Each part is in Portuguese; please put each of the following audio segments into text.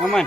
કમન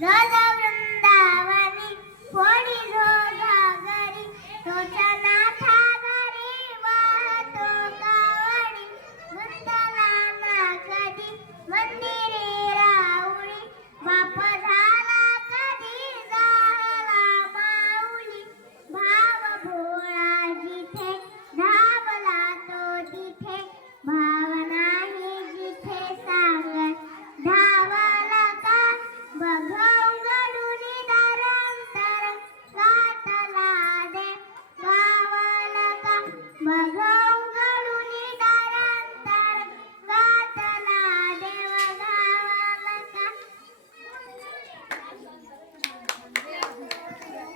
नाही कुठे Bye-bye.